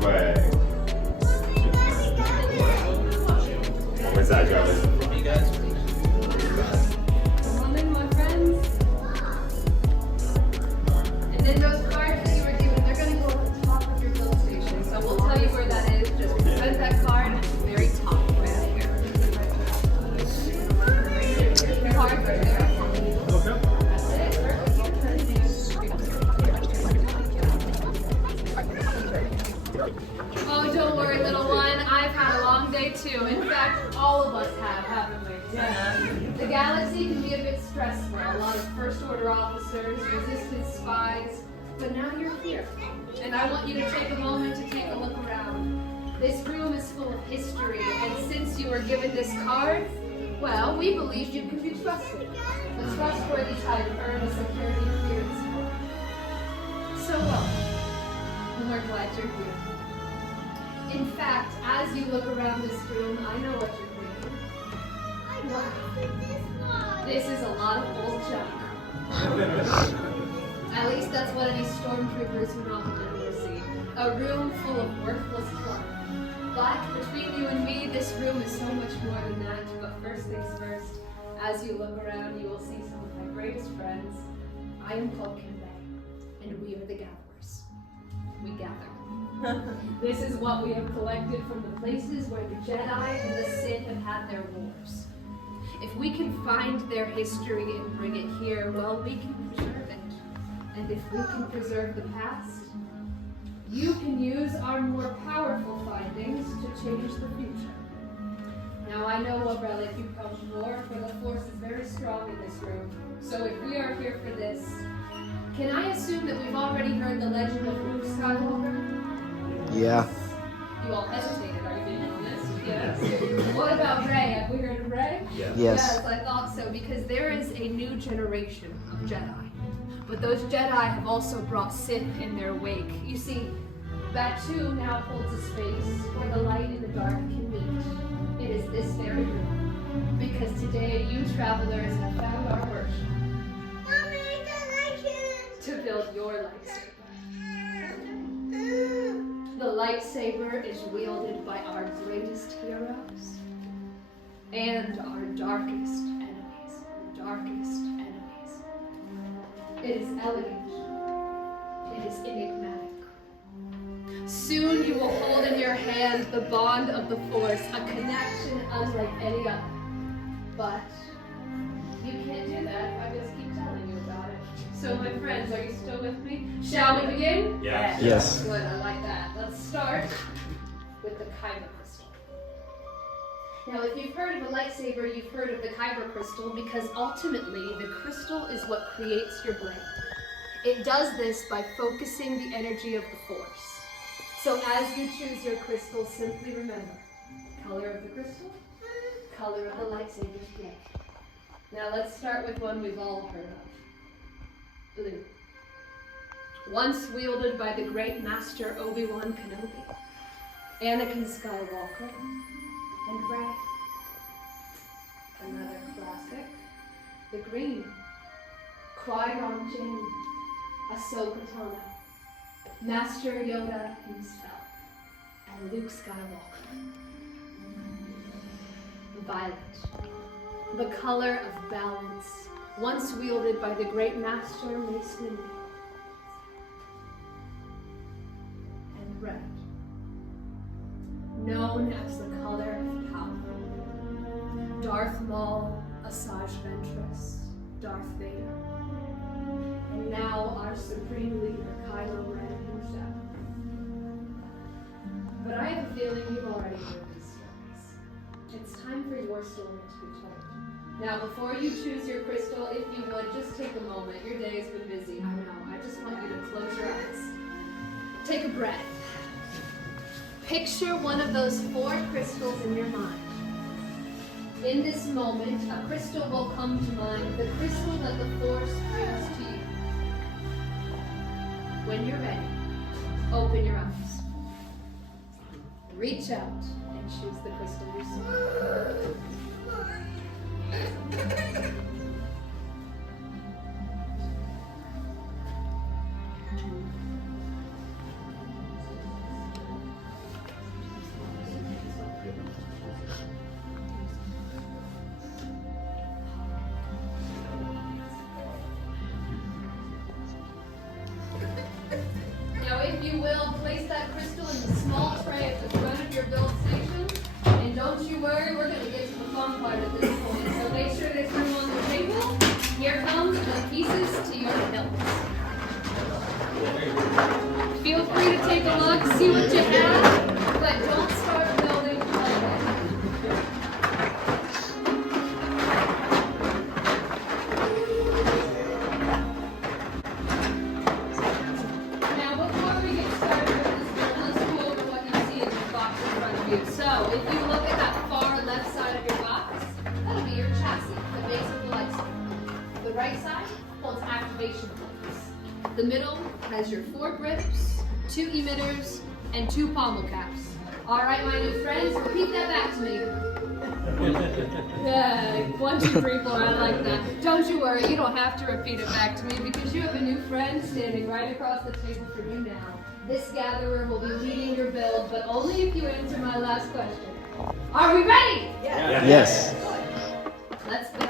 swag. Where's that driving? From you guys? Come on in, my friends. And then those cards that you were given, they're going to go at the top of your build station. So we'll tell you where that is. Just present that card at the very top, right up here. Your card right there. Oh, don't worry, little one. I've had a long day too. In fact, all of us have, haven't we? Yeah. The galaxy can be a bit stressful. A lot of first order officers, resistance spies. But now you're here. And I want you to take a moment to take a look around. This room is full of history, and since you were given this card, well, we believe you can be trusted. The trustworthy type earned a security clearance card. So welcome. We're glad you're here. In fact, as you look around this room, I know what you're thinking. Wow, this is a lot of old junk. At least that's what any stormtroopers who knock on the door see. A room full of worthless clutter. But between you and me, this room is so much more than that. But first things first, as you look around, you will see some of my greatest friends. I am called Kyber, and we are the gatherers. We gather. This is what we have collected from the places where the Jedi and the Sith have had their wars. If we can find their history and bring it here, well, we can preserve it. And if we can preserve the past, you can use our more powerful findings to change the future. Now, I know what relic you've come for the Force is very strong in this room. So if we are here for this, can I assume that we've already heard the legend of Luke Skywalker? Yeah. You all hesitated, are you being honest? Yes. What about Rey? Have we heard of Rey? Yeah. Yes. Yes, I thought so, because there is a new generation of Jedi. But those Jedi have also brought Sith in their wake. You see, that too now holds a space where the light and the dark can meet. It is this very room. Because today, you travelers have found our workshop. Mommy, I don't like it. To build your lightsaber. The lightsaber is wielded by our greatest heroes and our darkest enemies. It is elegant. It is enigmatic. Soon you will hold in your hand the bond of the Force, a connection unlike any other. But you can't do that if I just keep telling you about it. So my friends, are you still with me? Shall we begin? Yes. Yes. Good, I like that. Let's start with the Kyber crystal. Now, if you've heard of a lightsaber, you've heard of the Kyber crystal because ultimately the crystal is what creates your blade. It does this by focusing the energy of the Force. So as you choose your crystal, simply remember, color of the crystal, color of the lightsaber's blade. Now let's start with one we've all heard of. Blue. Once wielded by the great master Obi-Wan Kenobi, Anakin Skywalker, and Rey. Another classic, the green. Qui-Gon Jinn, Ahsoka Tano, Master Yoda himself, and Luke Skywalker. Violet, the color of balance, once wielded by the great master Mace Windu. And red, known as the color of power. Darth Maul, Asajj Ventress, Darth Vader. And now our supreme leader, Kylo Ren himself. But I have a feeling you've already heard these stories. It's time for your story to be told. Now, before you choose your crystal, if you would, just take a moment. Your day has been busy, I know. I just want you to close your eyes. Take a breath. Picture one of those 4 crystals in your mind. In this moment, a crystal will come to mind, the crystal that the Force brings to you. When you're ready, open your eyes. Reach out and choose the crystal yourself. you. So if you look at that far left side of your box, that'll be your chassis, the base of the lightsaber. The right side holds activation points. The middle has your 4 grips, 2 emitters, and 2 pommel caps. All right, my new friends, repeat that back to me. Yeah, 1, 2, 3, 4, I like that. Don't you worry, you don't have to repeat it back to me because you have a new friend standing right across the table from you now. This gatherer will be leading your build, but only if you answer my last question. Are we ready? Yes. Let's build.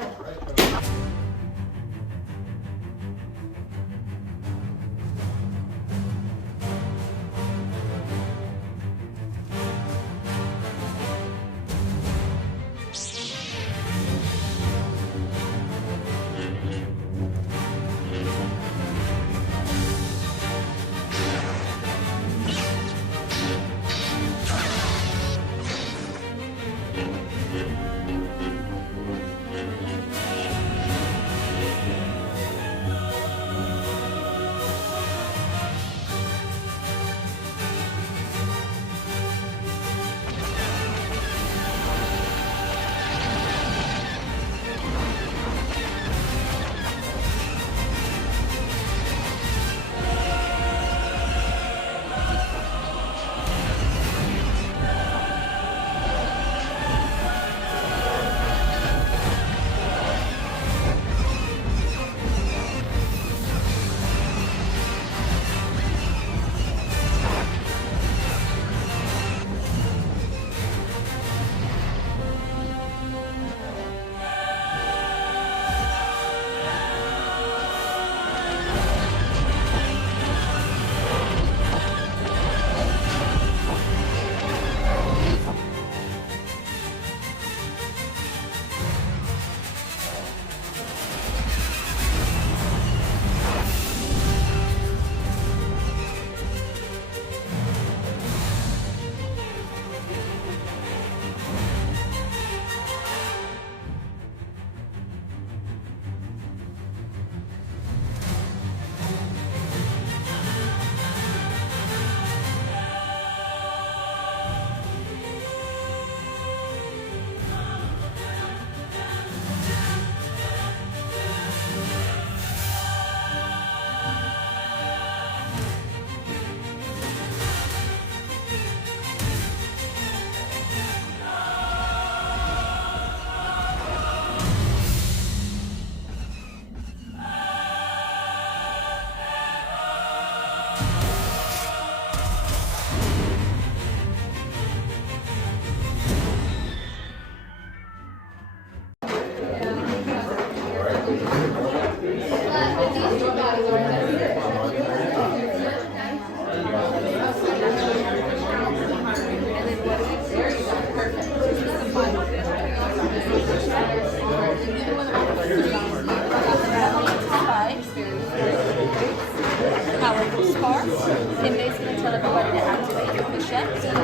And basically tell everybody to activate your push-ups. Stand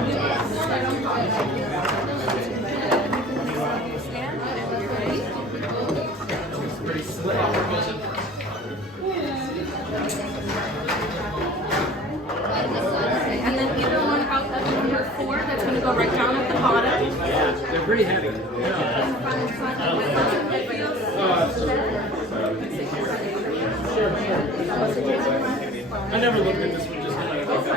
whenever you're ready. And then either one out of number 4, that's going to go right down at the bottom. They're pretty heavy. I never looked at this one just kind of like that.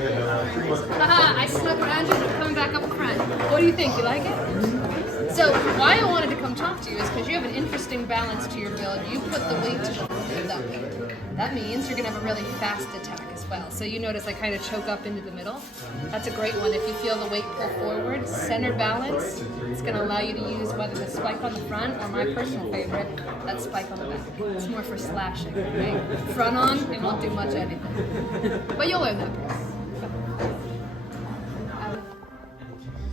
Yeah, Haha, I snuck around you and I'm coming back up front. What do you think? You like it? So why I wanted to come talk to you is because you have an interesting balance to your build. You put the weight to the front of that weight. That means you're going to have a really fast attack as well. So you notice I kind of choke up into the middle. That's a great one. If you feel the weight pull forward, center balance, it's going to allow you to use whether the spike on the front or my personal favorite, that spike on the back. It's more for slashing, right? Front on, it won't do much anything. But you'll learn that process.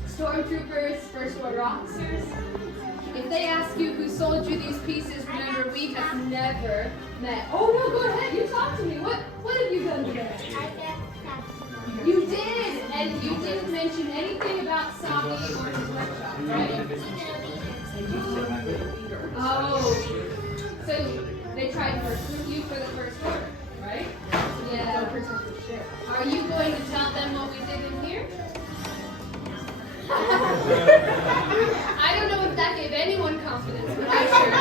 Stormtroopers, First Order officers, if they ask you who sold you these pieces, remember we have never met. Oh no, go ahead, you talk to me. What have you done today? You did, and you didn't mention anything about Savi or his workshop, right? Oh, so they tried to recruit you for the first order, right? Yeah. Don't pretend to share. Are you going to tell them what we did in here? I don't know if that gave anyone confidence, but I sure.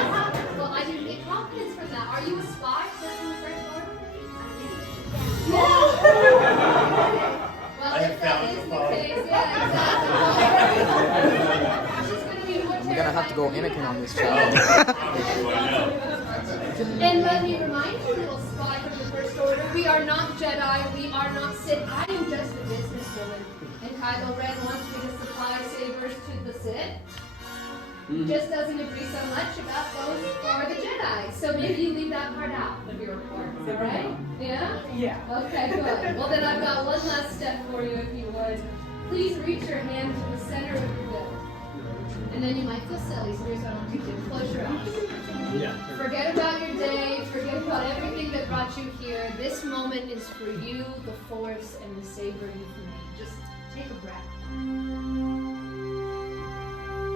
Well, I didn't get confidence from that. Are you a spy for the first order? Yeah. Well, if that is the case, yeah, exactly. I'm gonna have to go Anakin on this challenge. And let me remind you, little spy from the First Order, we are not Jedi, we are not Sith. I am just a businesswoman. And Kyber Ren wants me to supply sabers to the Sith. Just doesn't agree so much about those for the Jedi. So maybe you leave that part out of your report. Is that right? Yeah? Yeah. Okay, good. Well, then I've got one last step for you, if you would. Please reach your hand to the center of your bill. And then you might feel silly, so here's what I'll do. Close your eyes. Yeah. Forget about your day, forget about everything that brought you here. This moment is for you, the Force, and the saber you've made. Just take a breath.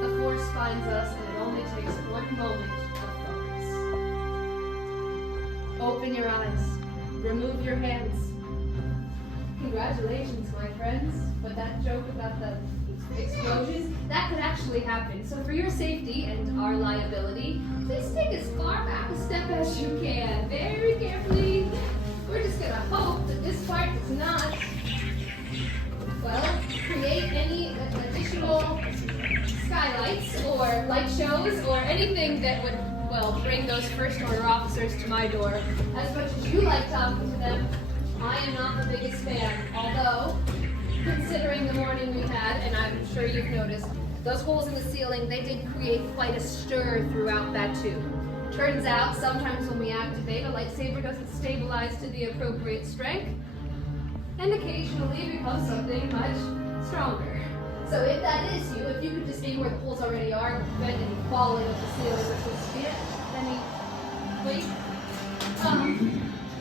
The Force finds us, and it only takes one moment of focus. Open your eyes. Remove your hands. Congratulations, my friends. But that joke about the explosions, that could actually happen. So for your safety and our liability, please take as far back a step as you can. Very carefully. We're just gonna hope that this part does not, well, create any additional skylights or light shows or anything that would, well, bring those First Order officers to my door. As much as you like talking to them, I am not the biggest fan, although considering the morning we had, and I'm sure you've noticed, those holes in the ceiling, they did create quite a stir throughout that tube. Turns out, sometimes when we activate, a lightsaber doesn't stabilize to the appropriate strength, and occasionally becomes something much stronger. So if that is you, if you could just be where the holes already are, and prevent any falling of the ceiling, which would be it, wait.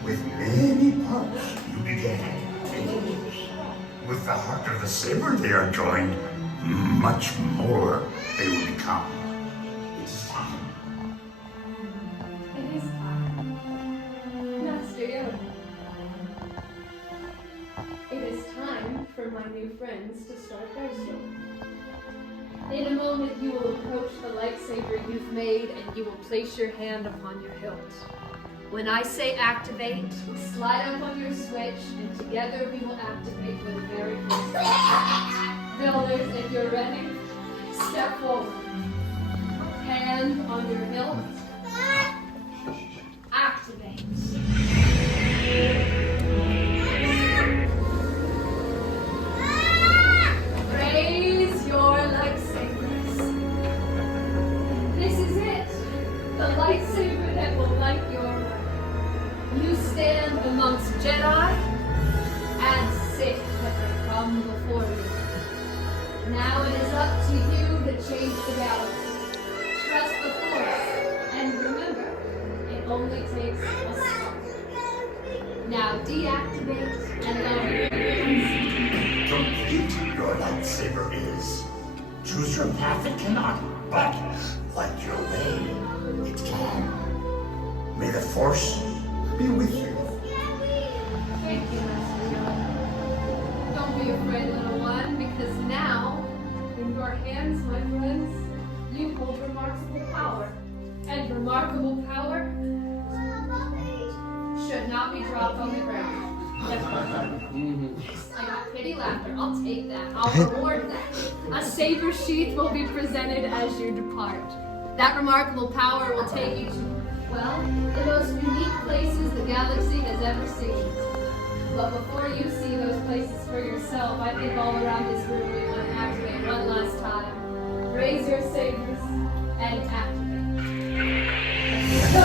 With many parts you began. With the heart of the saber they are joined, much more they will become. It's time. It is time. Master Yoda. It is time for my new friends to start their story. In a moment you will approach the lightsaber you've made and you will place your hand upon your hilt. When I say activate, slide up on your switch, and together we will activate for the very first time. Builders, if you're ready, step forward. Hand on your hilt. Activate. Raise your lightsabers. This is it. The lightsaber that will light your way. You stand amongst Jedi and Sith that have come before you. Now it is up to you to change the galaxy. Trust the Force, and remember, it only takes a spark. Now deactivate and lower your hands. Complete your lightsaber is. Choose your path it cannot, but light your way it can. May the Force be with you. Thank you, Master Yoda. Don't be afraid, little one, because now, in your hands, my friends, you hold remarkable power. And remarkable power should not be dropped on the ground. I got pity laughter. I'll take that. I'll reward that. A saber sheath will be presented as you depart. That remarkable power will take you to, well, the most unique places the galaxy has ever seen. But before you see those places for yourself, I think all around this room we want to activate one last time. Raise your sabers and activate. So